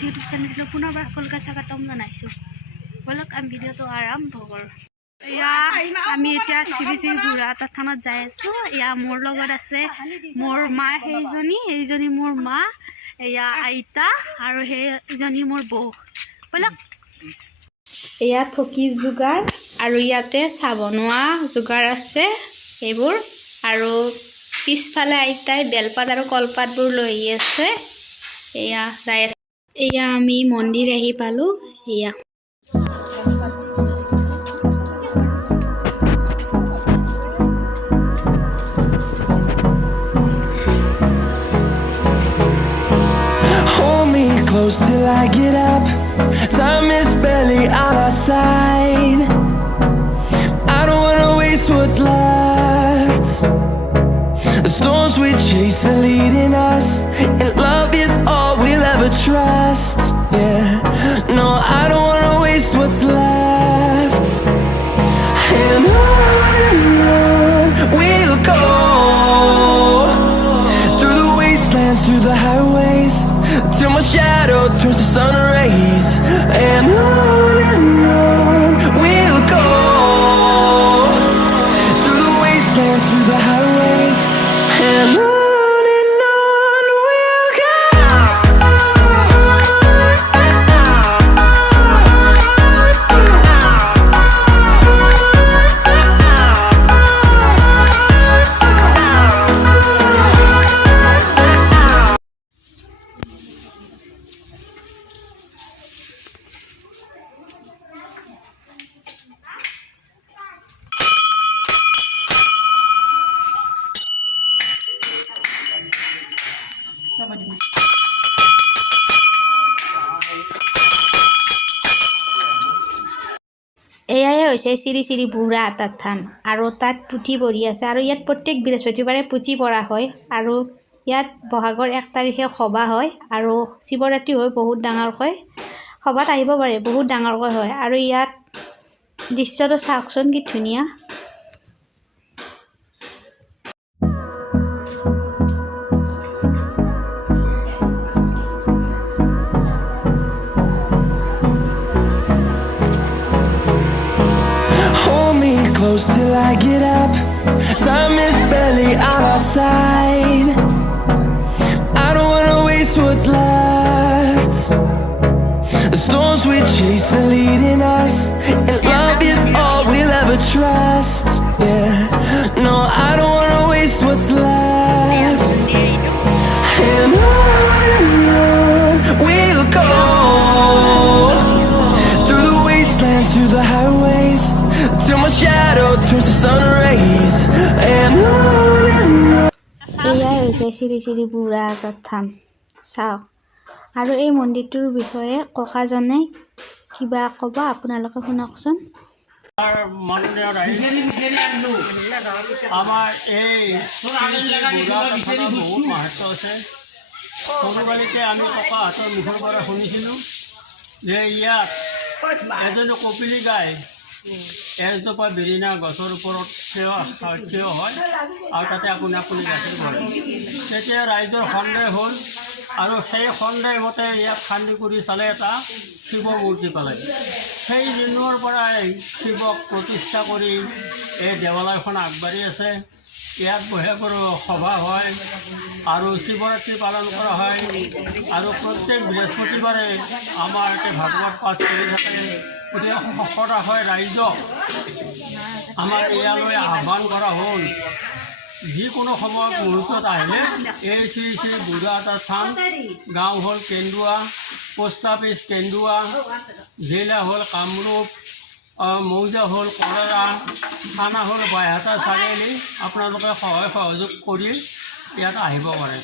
assamese YouTube channel পুনৰবাৰ সকলোকে স্বাগতম জনাইছো বলক আমি ভিডিঅটো আৰম্ভ কৰো আমি এতিয়া শ্ৰী বুঢ়া থানত যাই আছো মোৰ লগত আছে মোৰ মা সেইজনী মোৰ মা আইতা আৰু সেইজনী মোৰ বৌ বলক থকি যোগাৰ আৰু ইয়াতে চাহ বনোৱা যোগাৰ আছে এইবোৰ আৰু পিছফালে আইতাই বেলপাত আৰু কলপাতবোৰ লৈ আছে যাই আছে আমি মন্দিৰ আহি পালো Close till I get up. Time is barely on our side. I don't wanna waste what's left. The storms we chase are leading us, and love is all we'll ever trust. Yeah, no, I don't wanna waste what's left. And on we'll go, through the wastelands, through the highways, till my shadow turns to sun rays. And on we'll go, through the wastelands, through the highways. And on we'll go. এয়াই হৈছে শ্ৰী বুঢ়া থান আৰু তাত পুথি পঢ়ি আছে আৰু ইয়াত প্ৰত্যেক বৃহস্পতিবাৰে পুথি পঢ়া হয় আৰু ইয়াত বহাগৰ 1 তাৰিখে সভা হয় আৰু শিৱৰাত্ৰি হয় বহুত ডাঙৰকৈ সভাত আহিব পাৰে বহুত ডাঙৰকৈ হয় আৰু ইয়াত দৃশ্যটো চাওকচোন কি ধুনীয়া Close till I get up. Time is barely on our side. I don't wanna waste what's left. The storms we chase are leading us, and love is all we'll ever trust. Yeah, no, I don't wanna waste what's left. And on we'll go, through the wastelands, through the highways, till my shadow turns to sun rays. And on এয়াই হৈছে শ্ৰী বুঢ়া থান চাওক আৰু এই মন্দিৰটোৰ বিষয়ে ককাজনে কিবা ক'ব আপোনালোকে শুনকচোন আমাৰ এই বহুত মাহাত্য আছে সৰুকালিতে আমি ককাহঁতৰ মুখৰ পৰা শুনিছিলোঁ যে ইয়াত এজনী কপিলি গাই এজোপা বেৰিনা গছৰ ওপৰত থিয় হয় আৰু তাতে আপুনি গাছৰ ঘৰ তেতিয়া ৰাইজৰ সন্দেহ হ'ল আৰু সেই সন্দেহ মতে ইয়াত খান্দি কৰি চালে এটা শিৱ মূৰ্তি পালে সেই দিনৰ পৰাই শিৱক প্ৰতিষ্ঠা কৰি এই দেৱালয়খন আগবাঢ়ি আছে ইয়াত বহেবৰ সভা হয় আৰু শিৱৰাত্ৰি পালন কৰা হয় আৰু প্ৰত্যেক বৃহস্পতিবাৰে আমাৰ ইয়াতে ভাগৱত পাঠ চলি থাকে গতিকে সফলতা হয় ৰাইজক আমাৰ ইয়ালৈ আহ্বান কৰা হ'ল যিকোনো সময়ত মুহূৰ্তত আহিলে এই শ্ৰী বুঢ়া থান গাঁও হ'ল কেন্দুৱা পোষ্ট অফিচ কেন্দুৱা জিলা হ'ল কামৰূপ মৌজা হ'ল কলেৰা থানা হ'ল বাইহাটা চাৰিআলি আপোনালোকে সহায় সহযোগ কৰি ইয়াত আহিব পাৰে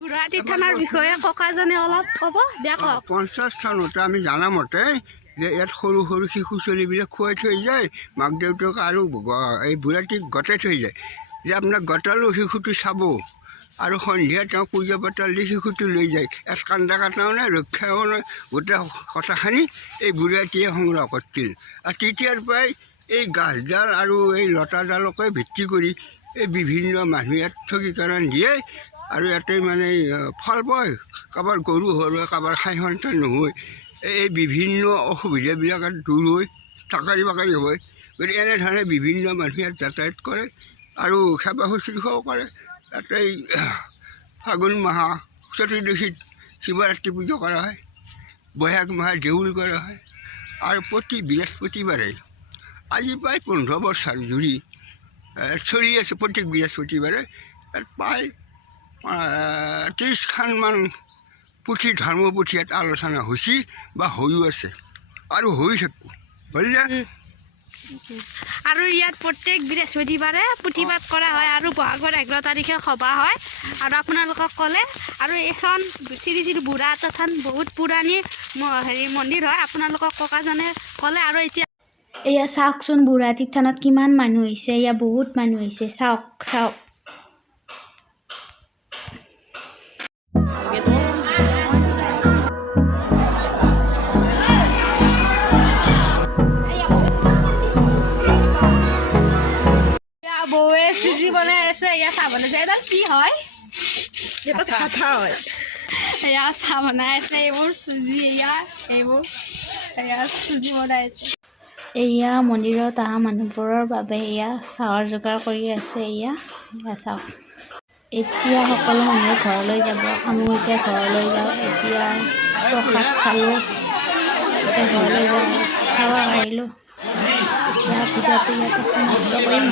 বুঢ়া থানৰ বিষয়ে ককাজনে অলপ ক'ব দিয়া কওক 50 চনতে আমি জানা মতে যে ইয়াত সৰু সৰু শিশু ছোৱালীবিলাক খুৱাই থৈ যায় মাক দেউতাক আৰু এই বুঢ়াটিক গতাই থৈ যায় যে আপোনাক গতালো শিশুটো চাব আৰু সন্ধিয়া তেওঁ পূজা পাতল শিশুটো লৈ যায় ইয়াত কান্দা কাটাও নাই ৰক্ষাও নাই গোটেই কথাখিনি এই বুঢ়াটিয়ে সংগ্ৰহ কৰিছিল আৰু তেতিয়াৰ পৰাই এই গাছডাল আৰু এই লতাডালকে ভিত্তি কৰি এই বিভিন্ন মানুহ ইয়াত ঠগীকৰণ দিয়ে আৰু ইয়াতে মানে ফল পায় কাৰোবাৰ গৰু হৰুৱা কাৰোবাৰ খাই সন্তান নহয় এই বিভিন্ন অসুবিধাবিলাক দূৰ হৈ চাকৰি বাকৰি হয় গতিকে এনেধৰণে বিভিন্ন মানুহে ইয়াত যাতায়াত কৰে আৰু সেৱা শুশ্ৰূষাও কৰে তাতে ফাগুন মাহ চতুৰ্দশীত শিৱৰাত্ৰি পূজা কৰা হয় বহাগ মাহত দেউল কৰা হয় আৰু প্ৰতি বৃহস্পতিবাৰে আজি প্ৰায় 15 বছৰ জুৰি চলি আছে প্ৰত্যেক বৃহস্পতিবাৰে ইয়াত প্ৰায় 30খানমান পুথি ধৰ্মপুথি ইয়াত আলোচনা হৈছে বা হৈও আছে আৰু হৈ থাকিব বুজিলে আৰু ইয়াত প্ৰত্যেক বৃহস্পতিবাৰে পুথিপাঠ কৰা হয় আৰু বহাগৰ 11 তাৰিখে সভা হয় আৰু আপোনালোকক ক'লে আৰু এইখন শ্ৰী শ্ৰী বুঢ়া তথান বহুত পুৰণি মন্দিৰ হয় আপোনালোকক ককাজনে ক'লে আৰু এতিয়া এয়া চাওকচোন বুঢ়া তীৰ্থনত কিমান মানুহ হৈছে এয়া বহুত মানুহ হৈছে চাওক চাওক বৌয়ে চুজি বনাই আছে এয়া চাহ বনাইছে এডাল কি হয় এয়া চাহ বনাই আছে এইবোৰ চুজি এইবোৰ এয়া চুজি বনাই আছে এয়া মন্দিৰত অহা মানুহবোৰৰ বাবে এয়া চাহৰ যোগাৰ কৰি আছে এয়া চাওক এতিয়া সকলো মানুহে ঘৰলৈ যাব আমিও এতিয়া ঘৰলৈ যাওঁ এতিয়া প্ৰসাদ খালোঁ এতিয়া ঘৰলৈ যাওঁ খাব পাৰিলোঁ এতিয়া পূজাটো ইয়াতে সমাপ্ত কৰিম